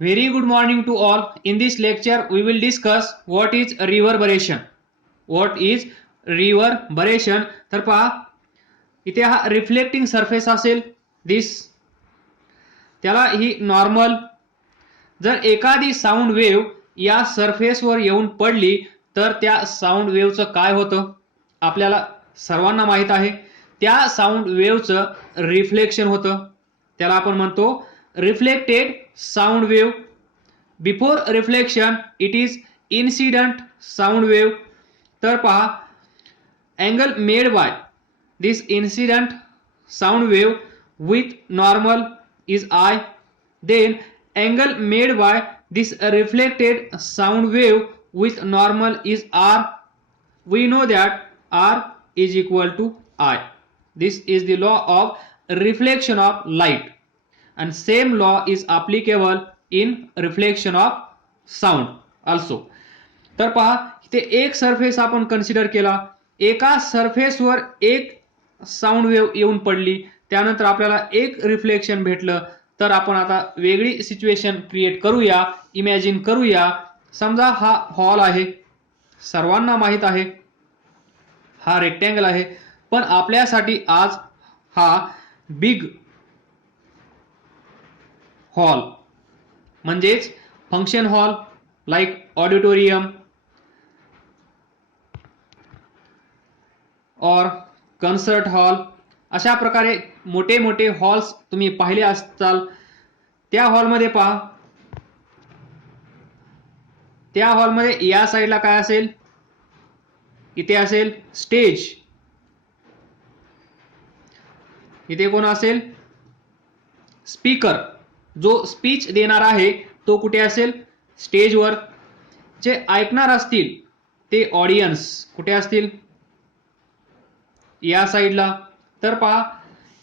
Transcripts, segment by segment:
Very good morning to all. In this lecture, we will discuss what is reverberation. What is reverberation? तर पहा इथे हा reflecting surface असेल दिस, त्याला ही normal. जर एखादी साऊंड वेव्ह या सरफेसवर येऊन पडली तर त्या साऊंड वेव्हचं काय होतं आपल्याला सर्वांना माहित आहे. त्या साऊंड वेव्हचं रिफ्लेक्शन होतं, त्याला आपण म्हणतो reflected sound wave. Before reflection it is incident sound wave. तर पहा angle made by this incident sound wave with normal is I. Then angle made by this reflected sound wave with normal is R. We know that R is equal to I. This is the law of reflection of light, and same law is applicable in reflection of sound also. तर पहा इथे एक surface आपण consider केला, एका सरफेसवर एक sound wave येऊन पडली, त्यानंतर आपल्याला एक रिफ्लेक्शन भेटलं. तर आपण आता वेगळी सिच्युएशन क्रिएट करूया, इमॅजिन करूया. समजा हा हॉल आहे, सर्वांना माहित आहे हा रेक्टँगल आहे, पण आपल्यासाठी आज हा बिग हॉल म्हणजेच फंक्शन हॉल लाईक ऑडिटोरियम और कन्सर्ट हॉल, अशा प्रकारे मोठे मोठे हॉल्स तुम्ही पाहिले असताल. त्या हॉलमध्ये पहा, त्या हॉलमध्ये या साईडला काय असेल, इथे असेल स्टेज. इथे कोण असेल, स्पीकर. जो स्पीच देणार आहे तो कुठे असेल, स्टेजवर. जे ऐकणार असतील ते ऑडियन्स कुठे असतील, या साईडला. तर पहा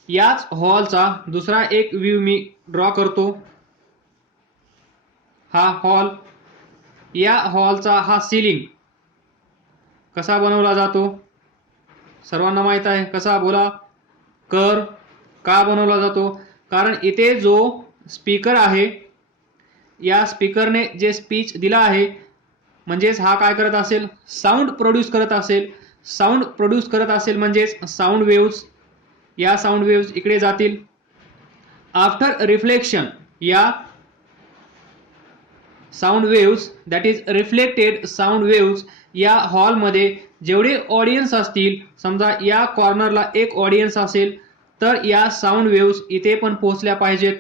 याच हॉलचा दुसरा एक व्ह्यू मी ड्रॉ करतो. हा हॉल, या हॉलचा हा सिलिंग कसा बनवला जातो सर्वांना माहित आहे. कसा बोला, कर्व. का बनवला जातो, कारण इथे जो स्पीकर आहे या स्पीकरने जे स्पीच दिला आहे म्हणजेच हा काय करत असेल, साऊंड प्रोड्यूस करत असेल. साऊंड प्रोड्यूस करत असेल म्हणजेच साऊंड वेव्स, या साऊंड वेव्स इकडे जातील. आफ्टर रिफ्लेक्शन या sound waves that is reflected sound waves या हॉलमध्ये जेवढे ऑडियन्स असतील, समजा या कॉर्नरला एक ऑडियन्स असेल तर या साऊंड वेव्स इथे पण पोहोचल्या पाहिजेत.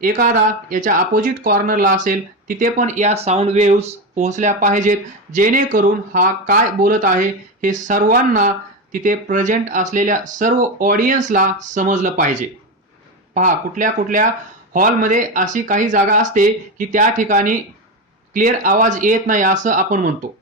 एखादा याच्या अपोजिट कॉर्नरला असेल तिथे पण या साऊंड वेव्स पोहोचल्या पाहिजेत, जेणेकरून हा काय बोलत आहे हे सर्वांना तिथे प्रेझेंट असलेल्या सर्व ऑडियन्सला समजलं पाहिजे. पहा कुठल्या कुठल्या हॉलमध्ये अशी काही जागा असते की त्या ठिकाणी क्लिअर आवाज येत नाही असं आपण म्हणतो,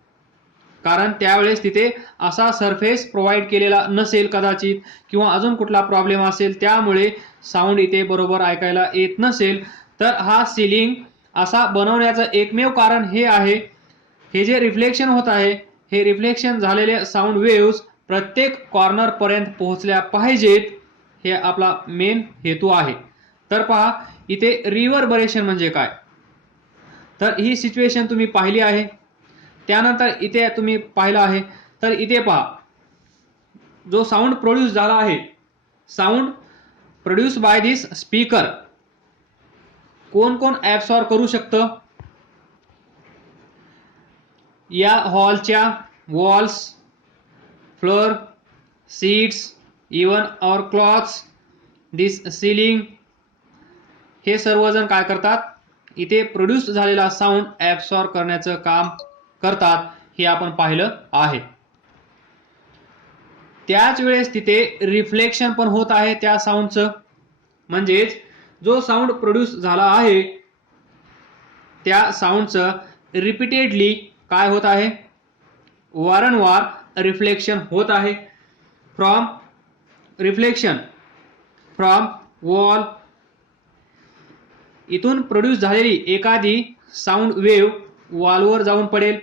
कारण त्यावेळेस तिथे असा सरफेस प्रोव्हाइड केलेला नसेल कदाचित, किंवा अजून कुठला प्रॉब्लेम असेल त्यामुळे साऊंड इथे बरोबर ऐकायला येत नसेल. तर हा सिलिंग असा बनवण्याचं एकमेव कारण हे आहे, हे जे रिफ्लेक्शन होत आहे हे रिफ्लेक्शन झालेले साऊंड वेव्स प्रत्येक कॉर्नर पर्यंत पोहोचल्या पाहिजेत, हे आपला मेन हेतू आहे. तर पहा इथे रिव्हर्बरेशन म्हणजे काय, तर ही सिच्युएशन तुम्ही पाहिली आहे. त्यानंतर इथे तुम्ही पाहिलं आहे, तर इथे पहा जो साऊंड प्रोड्यूस झाला आहे, sound produce by this speaker, कोण कोण ऍब्सॉर्ब करू शकतं. या हॉलच्या वॉल्स, फ्लोर, सीट्स, इवन और क्लॉथ्स, दिस सिलिंग, हे सर्वजण काय करतात, इथे प्रोड्यूस झालेला साऊंड ऍब्सॉर्ब करण्याचं काम करतात, हे आपण पाहिलं आहे. त्याच वेळेस तिथे रिफ्लेक्शन पण होत आहे त्या साऊंडचं, म्हणजेच जो साऊंड प्रोड्यूस झाला आहे त्या साऊंडचं रिपीटेडली काय होत आहे, वारंवार रिफ्लेक्शन होत आहे. फ्रॉम रिफ्लेक्शन फ्रॉम वॉल, इथून प्रोड्यूस झालेली एखादी साऊंड वेव्ह वॉलवर जाऊन पडेल.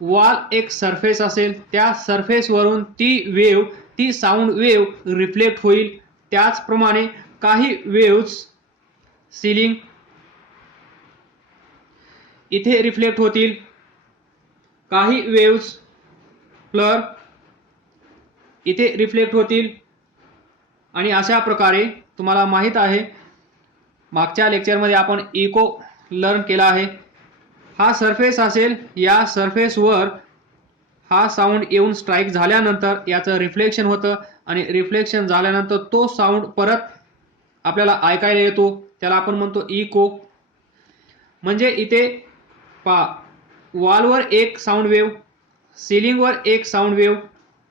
वॉल एक सरफेस असेल, त्या सरफेसवरून ती वेव्ह, ती साऊंड वेव्ह रिफ्लेक्ट होईल. त्याचप्रमाणे काही वेव्स सिलिंग इथे रिफ्लेक्ट होतील, काही वेव्स फ्लर इथे रिफ्लेक्ट होतील आणि अशा प्रकारे तुम्हाला माहित आहे मागच्या लेक्चरमध्ये आपण इको लर्न केला आहे. हा सरफेस असेल, या सरफेसवर हा साऊंड येऊन स्ट्राईक झाल्यानंतर याचं रिफ्लेक्शन होतं आणि रिफ्लेक्शन झाल्यानंतर तो साऊंड परत आपल्याला ऐकायला येतो, त्याला आपण म्हणतो इको. म्हणजे इथे वॉलवर एक साऊंड वेव्ह, सिलिंगवर एक साऊंड वेव्ह,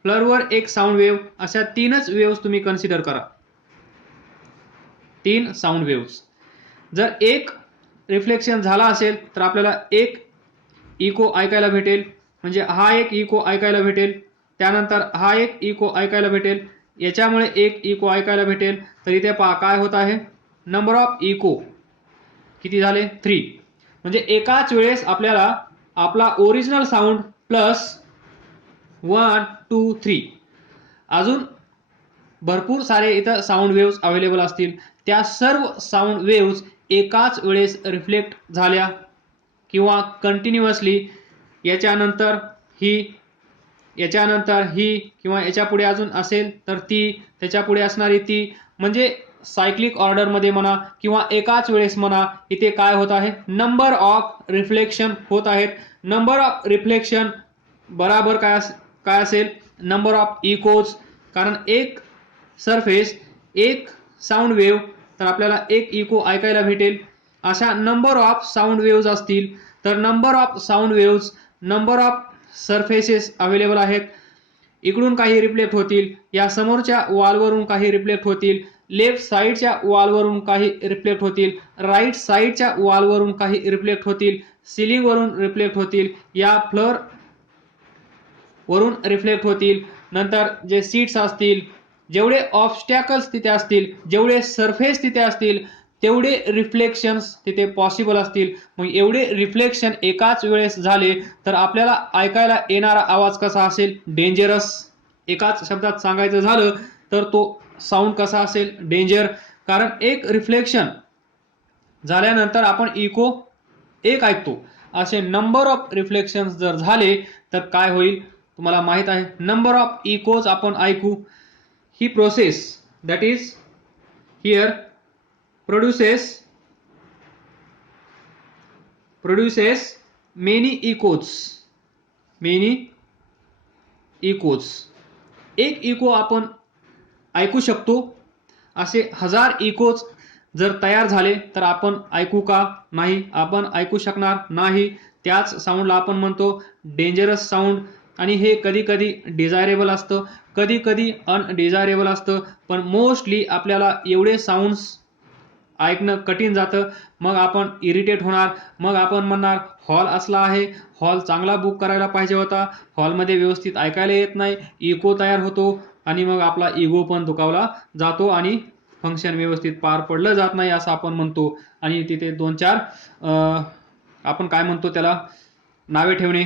फ्लोअरवर एक साऊंड वेव्ह, अशा तीनच वेव्स तुम्ही कन्सिडर करा, 3 साऊंड वेव्स. जर एक रिफ्लेक्शन झाला असेल तर आपल्याला एक इको ऐकायला भेटेल, म्हणजे हा एक इको ऐकायला भेटेल, त्यानंतर हा एक इको ऐकायला भेटेल, याच्यामुळे एक इको ऐकायला भेटेल. तर इथे पहा काय होत आहे, नंबर ऑफ इको किती झाले, 3. म्हणजे एकाच वेळेस आपल्याला आपला ओरिजिनल साऊंड प्लस 1 2 3 अजून भरपूर सारे इथं साऊंड वेव्स अवेलेबल असतील, त्या सर्व साऊंड वेव्स एकाच वेळेस रिफ्लेक्ट झाल्या किंवा कंटिन्युअसली याच्यानंतर ही, याच्यानंतर ही, किंवा याच्या पुढे अजून असेल तर ती, त्याच्या पुढे असणारी ती, म्हणजे सायक्लिक ऑर्डरमध्ये म्हणा किंवा एकाच वेळेस म्हणा, इथे काय होत आहे, नंबर ऑफ रिफ्लेक्शन होत आहेत. नंबर ऑफ रिफ्लेक्शन बराबर काय असेल, नंबर ऑफ इकोज. कारण एक सरफेस एक साऊंड वेव्ह, तर आपल्याला एक इको ऐकायला भेटेल. अशा नंबर ऑफ साऊंड वेव्स असतील तर number of sound waves, number of surfaces available आहेत. इकडून काही रिफ्लेक्ट होतील, या समोरच्या वॉलवरून काही रिफ्लेक्ट होतील, लेफ्ट साईडच्या वॉलवरून काही रिफ्लेक्ट होतील, राईट साईडच्या वॉलवरून काही रिफ्लेक्ट होतील, सिलिंगवरून रिफ्लेक्ट होतील, या फ्लोअर वरून रिफ्लेक्ट होतील. नंतर जे सीट्स असतील, जेवढे ऑब्स्टॅकल्स तिथे असतील, जेवढे सरफेस तिथे असतील, तेवढे रिफ्लेक्शन्स तिथे पॉसिबल असतील. मग एवढे रिफ्लेक्शन एकाच वेळेस झाले तर आपल्याला ऐकायला येणारा आवाज कसा असेल, डेंजरस. एकाच शब्दात सांगायचं झालं तर तो साऊंड कसा असेल, डेंजर. कारण एक रिफ्लेक्शन झाल्यानंतर आपण इको एक ऐकतो, असे नंबर ऑफ रिफ्लेक्शन जर झाले तर काय होईल तुम्हाला माहित आहे, नंबर ऑफ इकोज आपण ऐकू. ही process that is here produces many echoes. एक इको आपण ऐकू शकतो, असे 1000 इकोज जर तयार झाले तर आपण ऐकू का, नाही, आपण ऐकू शकणार नाही. त्याच साऊंडला आपण म्हणतो डेंजरस साऊंड. आणि हे कधी कधी डिझायरेबल असतं, कधी कधी अनडिझायरेबल असतं, पण मोस्टली आपल्याला एवढे साऊंड्स ऐकणं कठीण जातं. मग आपण इरिटेट होणार, मग आपण म्हणणार हॉल असला आहे, हॉल चांगला बुक करायला पाहिजे होता, हॉलमध्ये व्यवस्थित ऐकायला येत नाही, इको तयार होतो आणि मग आपला इगो पण दुखावला जातो आणि फंक्शन व्यवस्थित पार पडलं जात नाही असं आपण म्हणतो. आणि तिथे 2-4 आपण काय म्हणतो त्याला नावे ठेवणे,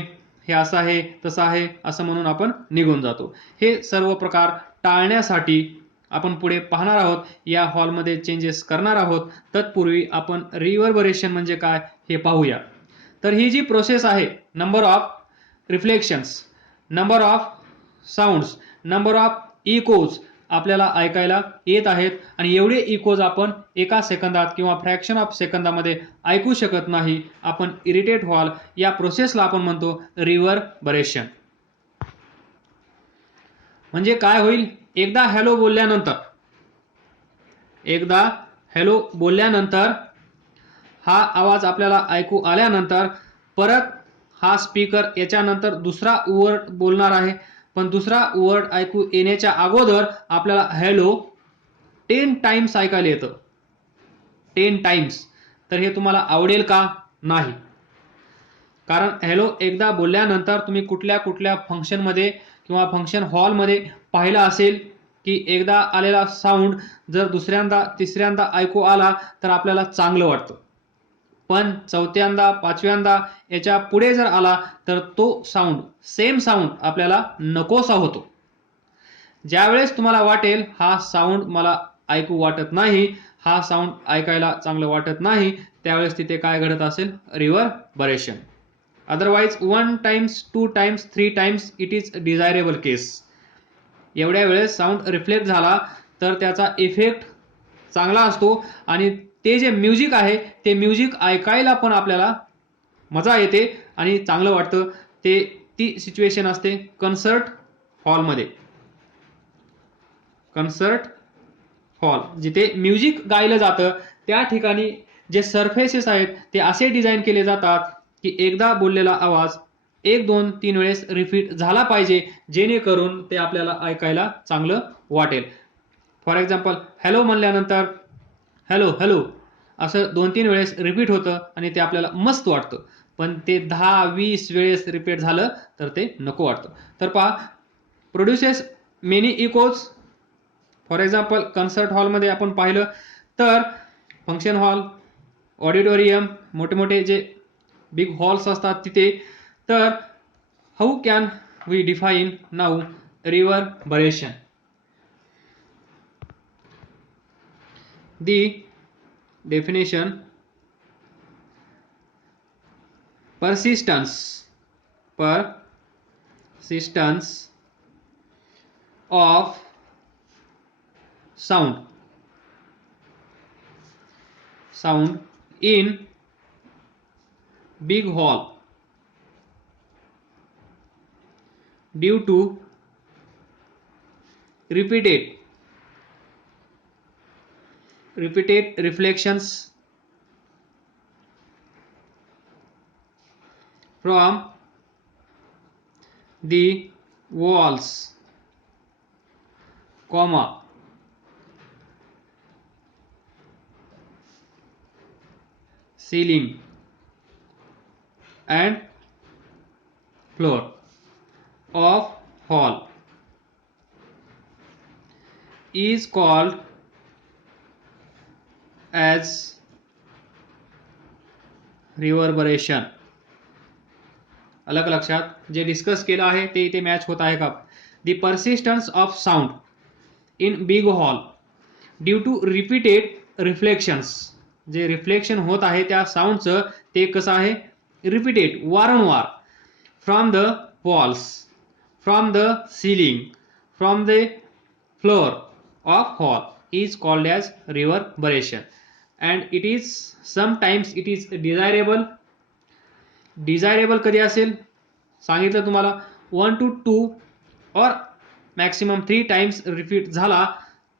हे असं आहे तसं आहे असं म्हणून आपण निघून जातो. हे सर्व प्रकार टाळण्यासाठी आपण पुढे पाहणार आहोत, या हॉलमध्ये चेंजेस करणार आहोत. तत्पूर्वी आपण रिव्हर्बरेशन म्हणजे काय हे पाहूया. तर ही जी प्रोसेस आहे, number of reflections, number of sounds, number of echoes आपल्याला ऐकायला येत आहेत आणि एवढे इकोज आपण एका सेकंदात किंवा फ्रॅक्शन ऑफ सेकंदामध्ये ऐकू शकत नाही. आपण इरिटेट व्हाल, या प्रोसेसला आपण म्हणतो रिव्हर्बरेशन. म्हणजे काय होईल, एकदा हॅलो बोलल्यानंतर हा आवाज आपल्याला ऐकू आल्यानंतर परत हा स्पीकर याच्यानंतर दुसरा वर्ड बोलणार आहे, पण दुसरा वर्ड ऐकू येण्याच्या अगोदर आपल्याला हॅलो 10 टाइम्स ऐकायला येतं, 10 टाइम्स. तर हे तुम्हाला आवडेल का, नाही. कारण हॅलो एकदा बोलल्यानंतर तुम्ही कुठल्या कुठल्या फंक्शनमध्ये किंवा फंक्शन हॉलमध्ये पाहिलं असेल की एकदा आलेला साऊंड जर दुसऱ्यांदा तिसऱ्यांदा ऐकू आला तर आपल्याला चांगलं वाटतं, पण चौथ्यांदा पाचव्यांदा याच्या पुढे जर आला तर तो साऊंड, सेम साऊंड आपल्याला नकोसा होतो. ज्यावेळेस तुम्हाला वाटेल हा साऊंड मला ऐकू वाटत नाही, हा साऊंड ऐकायला चांगलं वाटत नाही, त्यावेळेस तिथे काय घडत असेल, reverberation. Otherwise 1 times 2 times 3 times it is desirable case. एवढ्या वेळेस साऊंड रिफ्लेक्ट झाला तर त्याचा इफेक्ट चांगला असतो आणि ते जे म्युझिक आहे ते म्युझिक ऐकायला पण आपल्याला मजा येते आणि चांगलं वाटतं. ती सिच्युएशन असते कन्सर्ट हॉलमध्ये. कन्सर्ट हॉल जिथे म्युझिक गायलं जातं त्या ठिकाणी जे सरफेसेस आहेत ते असे डिझाईन केले जातात की एकदा बोललेला आवाज 1 2 3 वेळेस रिपीट झाला पाहिजे, जेणेकरून ते आपल्याला ऐकायला चांगलं वाटेल. फॉर एक्झाम्पल, हॅलो म्हणल्यानंतर हॅलो हॅलो असं 2 3 वेळेस रिपीट होतं आणि ते आपल्याला मस्त वाटतं. पण ते 10 20 वेळेस रिपीट झालं तर ते नको वाटतं. तर पहा, produces many echoes. For example, concert हॉलमध्ये आपण पाहिलं तर फंक्शन हॉल, ऑडिटोरियम, मोठे मोठे जे बिग हॉल्स असतात तिथे. तर how can we define now reverberation? The definition: persistence of sound in big hall due to repeated reflections from the walls, ceiling and floor of hall is called as reverberation. अलग लक्षात, जे discuss केलं आहे ते इथे match होत आहे का? The persistence of sound in big hall due to repeated reflections. जे रिफ्लेक्शन होत आहे त्या साऊंडचं ते कसं आहे, रिपीटेड, वारंवार. From the walls, from the ceiling, from the floor of hall is called as reverberation. And it is sometimes it is desirable. Desirable कधी असेल सांगितलं तुम्हाला, 1 to 2 और मॅक्सिमम 3 टाइम्स रिपीट झाला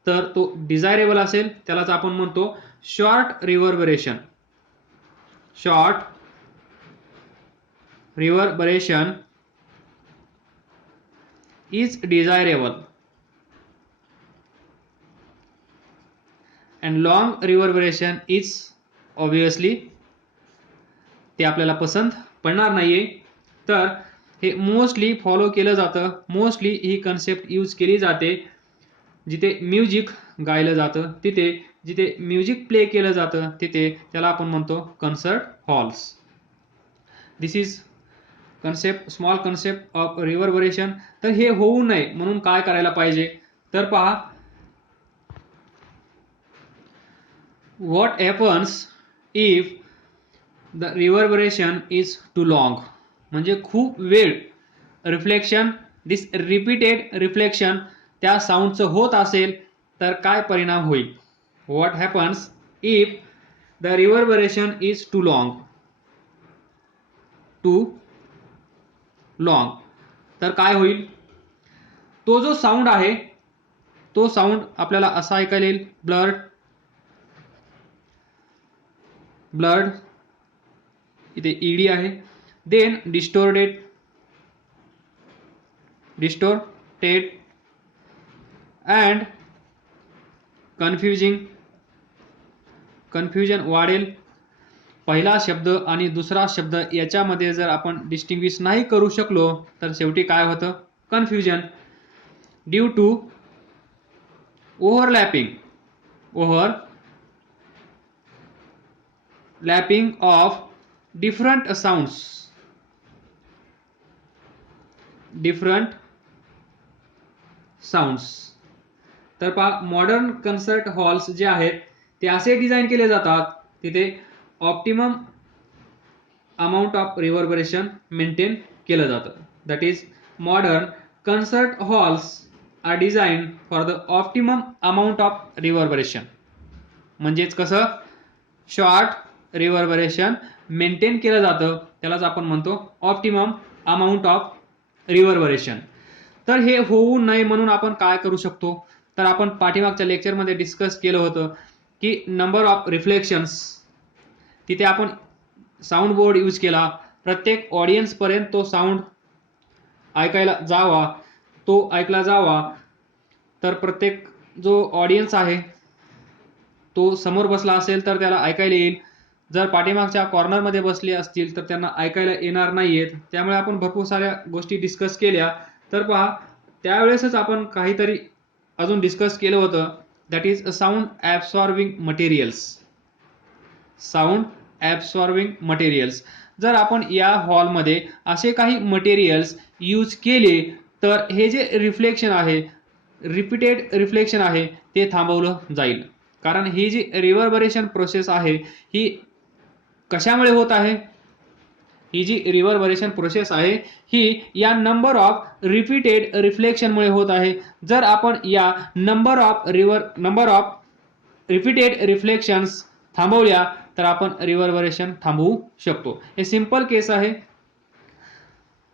तर तो डिझायरेबल असेल. त्यालाच आपण म्हणतो short reverberation. Short reverberation is desirable and long reverberation is obviously ते आपल्याला पसंत पडणार नाहीये. तर हे मोस्टली फॉलो केलं जातं. मोस्टली ही कन्सेप्ट यूज केली जाते जिथे म्युझिक गायलं जातं, तिथे जिथे म्युझिक प्ले केलं जातं तिथे. त्याला आपण म्हणतो concert halls. This is concept, small concept of reverberation. तर हे होऊ नये म्हणून काय करायला पाहिजे, तर पहा, what happens if the reverberation is too long. म्हणजे खूप वेळ रिफ्लेक्शन, दिस रिपीटेड रिफ्लेक्शन त्या साऊंडचं होत असेल तर काय परिणाम होईल. What happens if the reverberation is too long. तर काय होईल, तो जो साऊंड आहे तो साऊंड आपल्याला असा ऐकायला येईल, ब्लर्ड इथे ईडी आहे. देन डिस्टोर्टेड अँड कन्फ्युजन वाढेल. पहिला शब्द आणि दुसरा शब्द याच्यामध्ये जर आपण डिस्टिंग्विश नाही करू शकलो तर शेवटी काय होतं, confusion. Due to overlapping of different sounds. तर पहा, मॉडर्न कन्सर्ट हॉल्स जे आहेत ते असे डिझाईन केले जातात तिथे optimum amount of reverberation maintain केलं जातं. That is modern concert halls are design for the optimum amount of reverberation. म्हणजेच कसं शॉर्ट रिव्हर्बरेशन मेंटेन केलं जातं त्यालाच आपण म्हणतो ऑप्टिमम अमाऊंट ऑफ रिव्हर्बरेशन. तर हे होऊ नये म्हणून आपण काय करू शकतो, तर आपण पाठीमागच्या लेक्चरमध्ये डिस्कस केलं होतं की नंबर ऑफ रिफ्लेक्शन्स. तिथे आपण साऊंड बोर्ड यूज केला, प्रत्येक ऑडियन्स पर्यंत तो साऊंड ऐकायला जावा, तो ऐकला जावा. तर प्रत्येक जो ऑडियन्स आहे तो समोर बसला असेल तर त्याला ऐकायला येईल, जर पाठीमागच्या कॉर्नरमध्ये बसले असतील तर त्यांना ऐकायला येणार नाहीयेत. त्यामुळे आपण भरपूर साऱ्या गोष्टी डिस्कस केल्या. तर पहा त्यावेळेसच आपण काहीतरी अजून डिस्कस केलं होतं, that is sound absorbing materials. Sound absorbing materials. जर आपण या हॉलमध्ये असे काही मटेरियल्स यूज केले तर हे जे रिफ्लेक्शन आहे, रिपीटेड रिफ्लेक्शन आहे, ते थांबवलं जाईल. कारण ही जी रिव्हर्बरेशन प्रोसेस आहे ही कशामुळे होत आहे, ही जी रिव्हर्बरेशन प्रोसेस आहे ही या नंबर ऑफ रिपीटेड रिफ्लेक्शनमुळे होत आहे. जर आपण या नंबर ऑफ रिपीटेड रिफ्लेक्शन्स थांबवल्या तर आपण रिव्हर्बरेशन थांबवू शकतो. हे सिंपल केस आहे.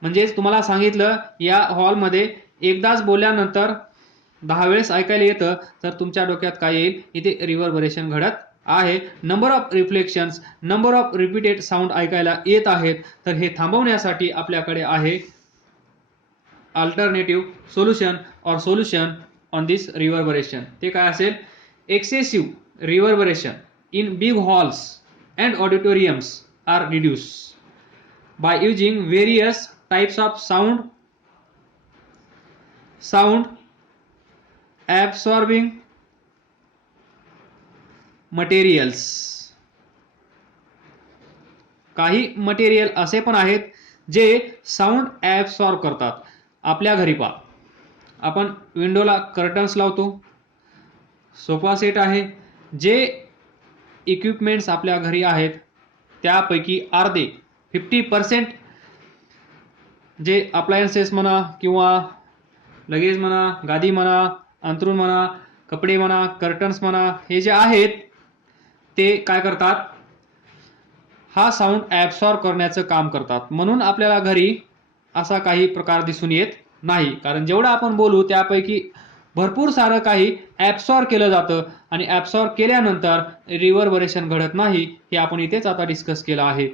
म्हणजेच तुम्हाला सांगितलं या हॉलमध्ये एकदाच बोलल्यानंतर 10 वेळेस ऐकायला येतं, तर तुमच्या डोक्यात काय येईल, इथे रिव्हर्बरेशन घडत आहे, number of reflections, number of repeated sound ऐकायला येत आहेत. तर हे थांबवण्यासाठी आपल्याकडे आहे alternative solution on this reverberation. ते काय असेल, excessive reverberation in big halls and auditoriums are reduce by using various types of sound absorbing materials. काही मटेरियल असे पण आहेत जे साऊंड ॲब्सॉर्ब करतात. आपल्या घरी पहा, आपण विंडोला कर्टन्स लावतो, सोफा सेट आहे, जे इक्विपमेंट्स आपल्या घरी आहेत त्यापैकी अर्धे 50% जे अप्लायन्सेस म्हणा किंवा लगेज म्हणा, गादी म्हणा, अंथरूण म्हणा, कपडे म्हणा, कर्टन्स म्हणा, हे जे आहेत ते काय करतात, हा साऊंड ॲब्सॉर्ब करण्याचं काम करतात. म्हणून आपल्याला घरी असा काही प्रकार दिसून येत नाही, कारण जेवढं आपण बोलू त्यापैकी भरपूर सारं काही ॲब्सॉर्ब केलं जातं आणि ॲब्सॉर्ब केल्यानंतर रिव्हर्बरेशन घडत नाही. हे आपण इथेच आता डिस्कस केलं आहे.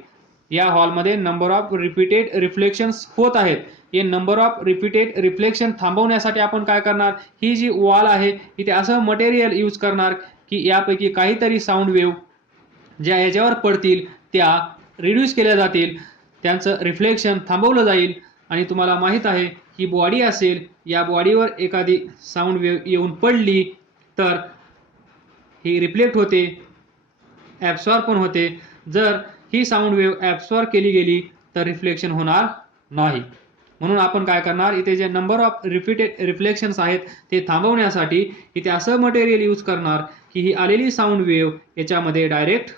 या हॉलमध्ये नंबर ऑफ रिपीटेड रिफ्लेक्शन्स होत आहेत. हे नंबर ऑफ रिपीटेड रिफ्लेक्शन थांबवण्यासाठी आपण काय करणार, ही जी वॉल आहे इथे असं मटेरियल यूज करणार की यापैकी काहीतरी साऊंड वेव्ह ज्या याच्यावर पडतील त्या रिड्यूस केल्या जातील, त्यांचं रिफ्लेक्शन थांबवलं जाईल. आणि तुम्हाला माहीत आहे ही बॉडी असेल, या बॉडीवर एखादी साऊंड वेव्ह येऊन पडली तर ही रिफ्लेक्ट होते, ॲब्सॉर्ब पण होते. जर ही साऊंड वेव्ह ॲब्सॉर्ब केली गेली तर रिफ्लेक्शन होणार नाही. म्हणून आपण काय करणार, इथे जे नंबर ऑफ रिपीटेड रिफ्लेक्शन्स आहेत ते थांबवण्यासाठी इथे असं मटेरियल यूज करणार की ही आलेली साऊंड वेव्ह याच्यामध्ये डायरेक्ट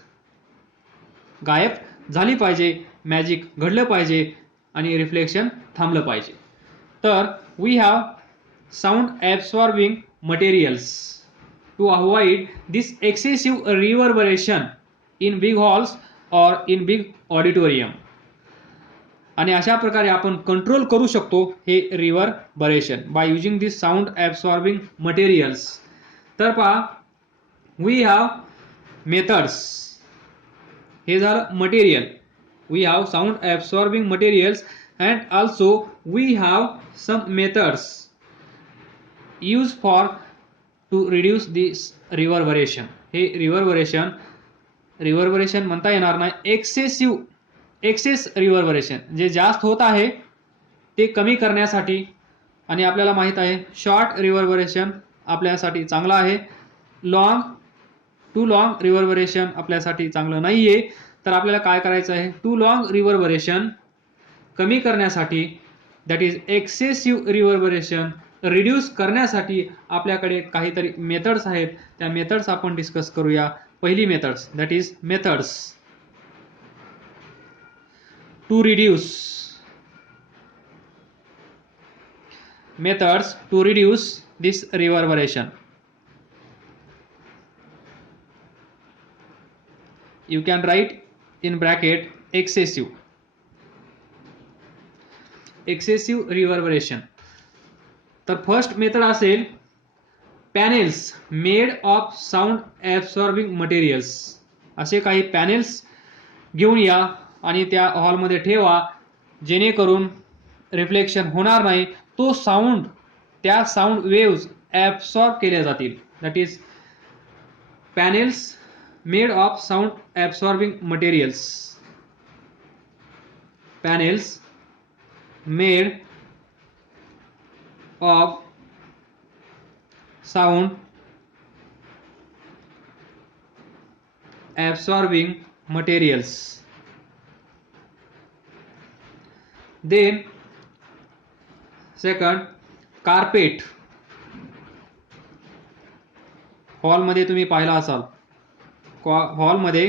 गायब झाली पाहिजे, मॅजिक घडलं पाहिजे आणि रिफ्लेक्शन थांबलं पाहिजे. तर we have sound absorbing materials to avoid this excessive reverberation in big halls और इन बिग ऑडिटोरियम. आणि अशा प्रकारे आपण कंट्रोल करू शकतो हे reverberation by using this sound absorbing materials. तर पहा, वी हॅव मेथड्स. हे झालं material. We have sound absorbing materials and also we have some methods use for to reduce this reverberation. हे रिव्हर्बरेशन म्हणता येणार नाही, एक्सेस रिव्हर्बरेशन जे जास्त होत आहे ते कमी करण्यासाठी. आणि आपल्याला माहित आहे शॉर्ट रिव्हर्बरेशन आपल्यासाठी चांगला आहे, टू लॉंग रिव्हर्बरेशन आपल्यासाठी चांगलं नाहीये. तर आपल्याला काय करायचं आहे, टू लॉंग रिव्हर्बरेशन कमी करण्यासाठी, that is excessive reverberation reduce करण्यासाठी आपल्याकडे काहीतरी मेथड्स आहेत. त्या मेथड्स आपण डिस्कस करूया. पहिली methods, that is methods to reduce. methods to reduce this reverberation. You can write in bracket excessive reverberation. तर फर्स्ट मेथड असेल panels made of sound absorbing materials. असे काही पॅनेल्स घेऊन या आणि त्या हॉलमध्ये ठेवा, जेणेकरून रिफ्लेक्शन होणार नाही. तो साऊंड, त्या साऊंड वेव्स ॲब्सॉर्ब केल्या जातील. That is panels made of sound absorbing materials. Panels made of sound absorbing materials. Then second, carpet. हॉलमध्ये तुम्ही पाहिला असाल, हॉलमध्ये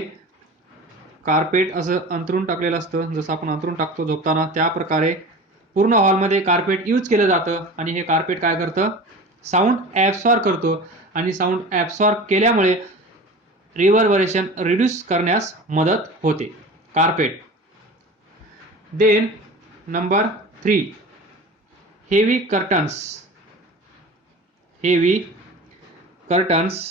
कार्पेट असं अंथरून टाकलेलं असतं, जसं आपण अंथरून टाकतो झोपताना, त्या प्रकारे पूर्ण हॉलमध्ये कार्पेट यूज केलं जातं. आणि हे कार्पेट काय करतं, साऊंड ॲब्सॉर्ब करतो. आणि साऊंड ॲब्सॉर्ब केल्यामुळे रिव्हर्बरेशन रिड्यूस करण्यास मदत होते. Carpet. Then number 3, heavy curtains. Heavy curtains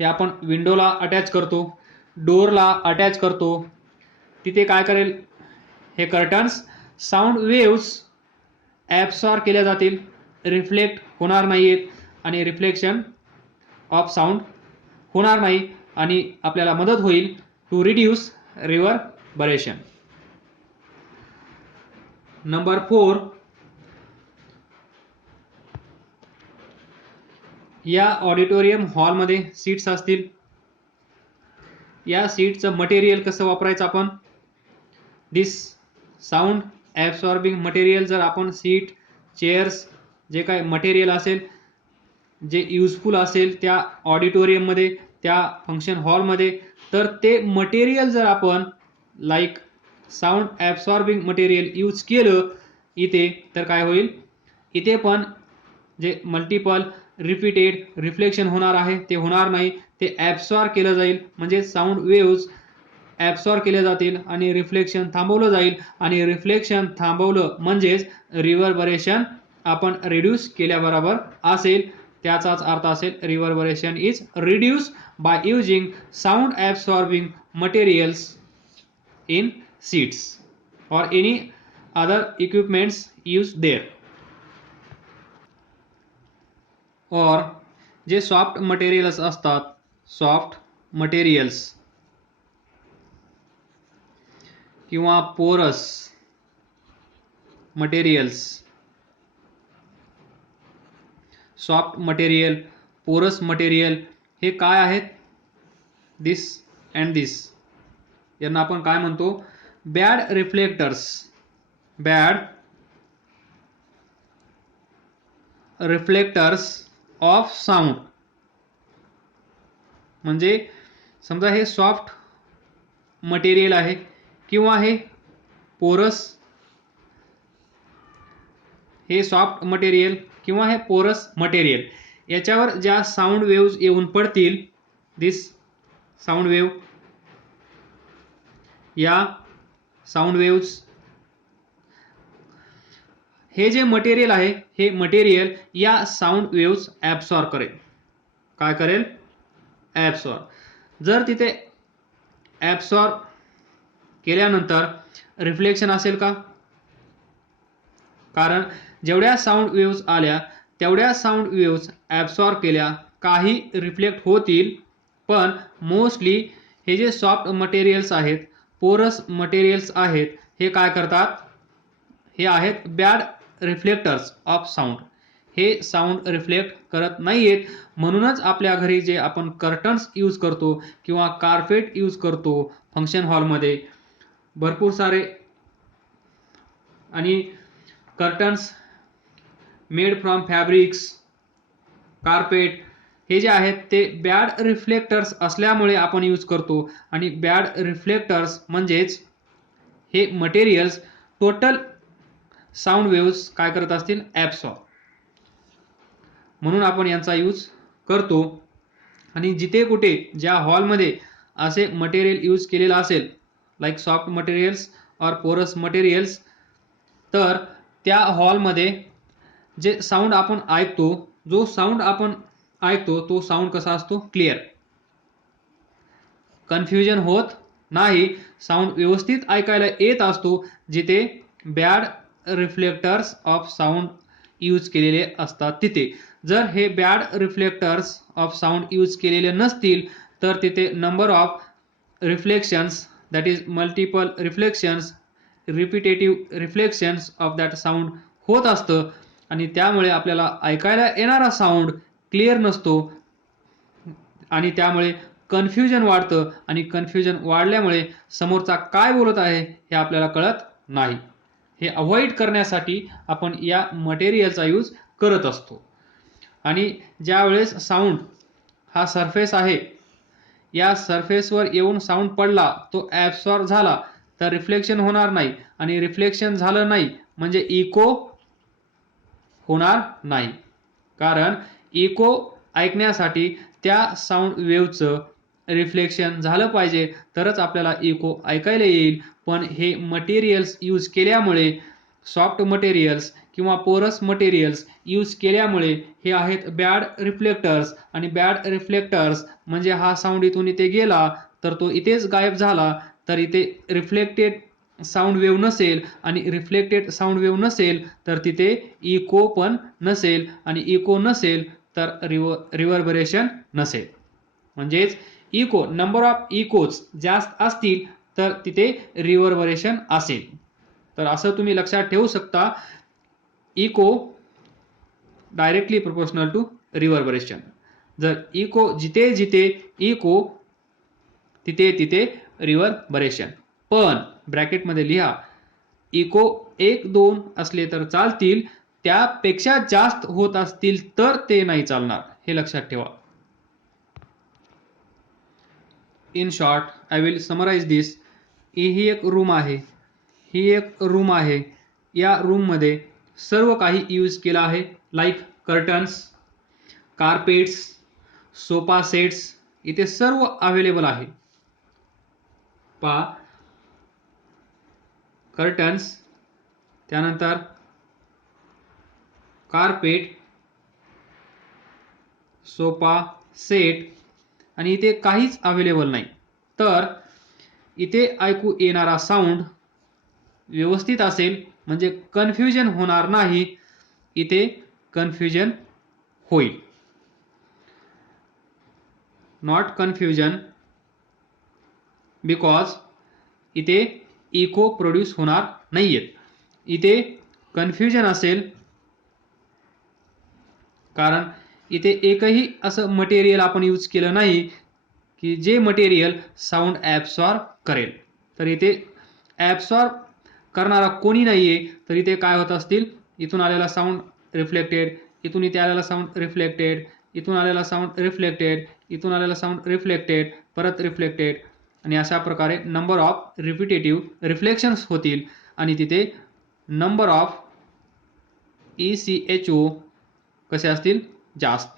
हे आपण विंडोला अटॅच करतो, डोअरला अटॅच करतो. तिथे काय करेल, हे कर्टन्स साऊंड वेव्स ॲब्सॉर्ब केल्या जातील, रिफ्लेक्ट होणार नाहीत आणि रिफ्लेक्शन ऑफ साऊंड होणार नाही आणि आपल्याला मदत होईल टू रिड्यूस रिव्हर्बरेशन. नंबर 4, या ऑडिटोरियम हॉलमध्ये सीट्स असतील. या सीटचं मटेरियल कसं वापरायचं आपण, दिस साऊंड ॲब्सॉर्बिंग मटेरियल. जर आपण सीट, चेअर्स, जे काय मटेरियल असेल जे युजफुल असेल त्या ऑडिटोरियममध्ये, त्या फंक्शन हॉलमध्ये, तर ते मटेरियल जर आपण like sound absorbing material use केलं इथे, तर काय होईल, इथे पण जे मल्टिपल रिपीटेड रिफ्लेक्शन होणार आहे ते होणार नाही. ते ॲब्सॉर्ब केलं जाईल, म्हणजे साऊंड वेव्स ॲब्सॉर्ब केल्या जातील आणि रिफ्लेक्शन थांबवलं जाईल. आणि रिफ्लेक्शन थांबवलं म्हणजेच रिव्हर्बरेशन आपण रिड्यूस केल्याबरोबर असेल. त्याचाच अर्थ असेल reverberation is reduce by using sound absorbing materials in seats or any other equipments used there. और जे सॉफ्ट मटेरियल्स असतात, सॉफ्ट मटेरियल्स किंवा पोरस मटेरियल्स, सॉफ्ट मटेरियल, पोरस मटेरियल हे काय आहेत, दिस अँड दिस. यांना आपण काय म्हणतो, bad reflectors. Bad reflectors of sound. म्हणजे समजा हे सॉफ्ट मटेरियल आहे किंवा हे पोरस, हे सॉफ्ट मटेरियल किंवा हे पोरस मटेरियल, याच्यावर ज्या साऊंड वेव्स येऊन पडतील, दिस साऊंड वेव्ह, या साऊंड वेव्स, हे जे मटेरियल आहे हे मटेरियल या साऊंड वेव्स ॲब्सॉर्ब करेल. काय करेल, ॲब्सॉर्ब. जर तिथे ॲब्सॉर्ब केल्यानंतर रिफ्लेक्शन असेल का, कारण जेवढ्या साऊंड वेव्स आल्या तेवढ्या साऊंड वेव्स ॲब्सॉर्ब केल्या, काही रिफ्लेक्ट होतील, पण मोस्टली हे जे सॉफ्ट मटेरियल्स आहेत, पोरस मटेरियल्स आहेत, हे काय करतात, हे आहेत बॅड रिफ्लेक्टर्स ऑफ साऊंड. हे साऊंड रिफ्लेक्ट करत नाहीयेत. म्हणूनच आपल्या घरी जे आपण कर्टन्स यूज करतो किंवा कार्पेट यूज करतो फंक्शन हॉलमध्ये, भरपूर सारे, आणि curtains made from fabrics, carpet, हे जे आहेत ते बॅड रिफ्लेक्टर्स असल्यामुळे आपण यूज करतो. आणि बॅड रिफ्लेक्टर्स म्हणजेच हे मटेरियल्स टोटल साऊंड वेव्स काय करत असतील, ॲब्सॉर्ब. म्हणून आपण यांचा यूज करतो. आणि जिथे कुठे ज्या हॉलमध्ये असे मटेरियल यूज केलेलं असेल, लाईक सॉफ्ट मटेरियल्स और पोरस मटेरियल्स, तर त्या हॉलमध्ये जे साऊंड आपण ऐकतो, जो साऊंड आपण ऐकतो तो साऊंड कसा असतो, क्लिअर, कन्फ्युजन होत नाही, साऊंड व्यवस्थित ऐकायला येत असतो. जिथे bad reflectors of sound use केलेले असतात तिथे. जर हे bad reflectors of sound use केलेले नसतील तर तिथे number of reflections, that is multiple reflections, repetitive reflections of that sound होत असतं. आणि त्यामुळे आपल्याला ऐकायला येणारा साऊंड क्लिअर नसतो आणि त्यामुळे कन्फ्युजन वाढतं. आणि कन्फ्युजन वाढल्यामुळे समोरचा काय बोलत आहे हे आपल्याला कळत नाही. हे अवॉइड करण्यासाठी आपण या मटेरियलचा यूज करत असतो. आणि ज्यावेळेस साऊंड हा सरफेस आहे, या सरफेसवर येऊन साऊंड पडला, तो ॲब्सॉर्ब झाला तर रिफ्लेक्शन होणार नाही. आणि रिफ्लेक्शन झालं नाही म्हणजे इको होणार नाही. कारण इको ऐकण्यासाठी त्या साऊंड वेव्हचं रिफ्लेक्शन झालं पाहिजे तरच आपल्याला इको ऐकायला येईल. पण हे मटेरियल्स यूज केल्यामुळे, सॉफ्ट मटेरियल्स किंवा पोरस मटेरियल्स यूज केल्यामुळे हे आहेत बॅड रिफ्लेक्टर्स. आणि बॅड रिफ्लेक्टर्स म्हणजे हा साऊंड इथून इथे गेला तर तो इथेच गायब झाला, तर इथे रिफ्लेक्टेड साऊंड वेव्ह नसेल. आणि रिफ्लेक्टेड साऊंड वेव्ह नसेल तर तिथे इको पण नसेल. आणि इको नसेल तर रिव्हर्बरेशन नसेल. म्हणजेच इको, नंबर ऑफ इकोज जास्त असतील तर तिथे रिव्हर्बरेशन असेल. तर असं तुम्ही लक्षात ठेवू शकता, echo directly proportional to reverberation. जर इको जिथे जिथे इको तिथे तिथे रिव्हर्बरेशन. पण ब्रॅकेटमध्ये लिहा, इको 1-2 असले तर चालतील, त्यापेक्षा जास्त होत असतील तर ते नाही चालणार. हे लक्षात ठेवा. In short I will summarise this. ही एक रूम आहे, ही एक रूम आहे. या रूममध्ये सर्व काही यूज केलं आहे, like curtains, carpets, sofa sets, इथे सर्व अवेलेबल आहे. पहा, कर्टन्स, त्यानंतर कार्पेट, सोफा सेट, आणि इथे काहीच अवेलेबल नाही. तर इथे ऐकू येणारा साऊंड व्यवस्थित असेल म्हणजे कन्फ्युजन होणार नाही. इथे कन्फ्युजन होईल, नॉट कन्फ्युजन, बिकॉज इथे इको प्रोड्यूस होणार नाहीयेत. इथे कन्फ्युजन असेल कारण इथे एकही असं मटेरियल आपण यूज केलं नाही की जे मटेरियल साऊंड ॲब्सॉर्ब करेल. तर इथे ॲब्सॉर्ब करणारा कोणी नाहीये. तर इथे काय होत असतील, इथून आलेला साऊंड रिफ्लेक्टेड, इथून इथे आलेला साऊंड रिफ्लेक्टेड, इथून आलेला साऊंड रिफ्लेक्टेड, इथून आलेला साऊंड रिफ्लेक्टेड, परत रिफ्लेक्टेड. आणि अशा प्रकारे नंबर ऑफ रिपिटेटिव्ह रिफ्लेक्शन्स होतील. आणि तिथे नंबर ऑफ ECHO कसे असतील, जास्त,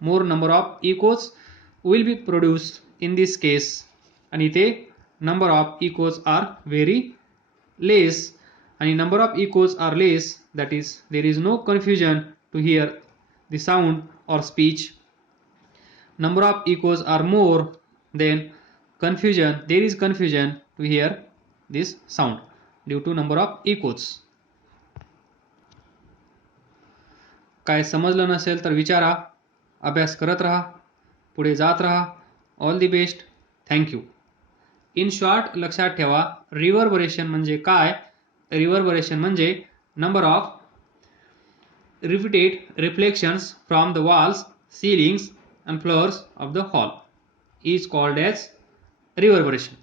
more number of echoes will be produced in this case. आणि इथे number of echoes are very less. आणि number of echoes are less, that is there is no confusion to hear the sound or speech. Number of echoes are more, then confusion, there is confusion to hear this sound due to number of echoes. काय समजलं नसेल तर विचारा, अभ्यास करत राहा, पुढे जात राहा. All the best. Thank you. In short लक्षात ठेवा, रिव्हर्बरेशन म्हणजे काय. रिव्हर्बरेशन म्हणजे number of repeated reflections from the walls, ceilings and floors of the hall is called as reverberation.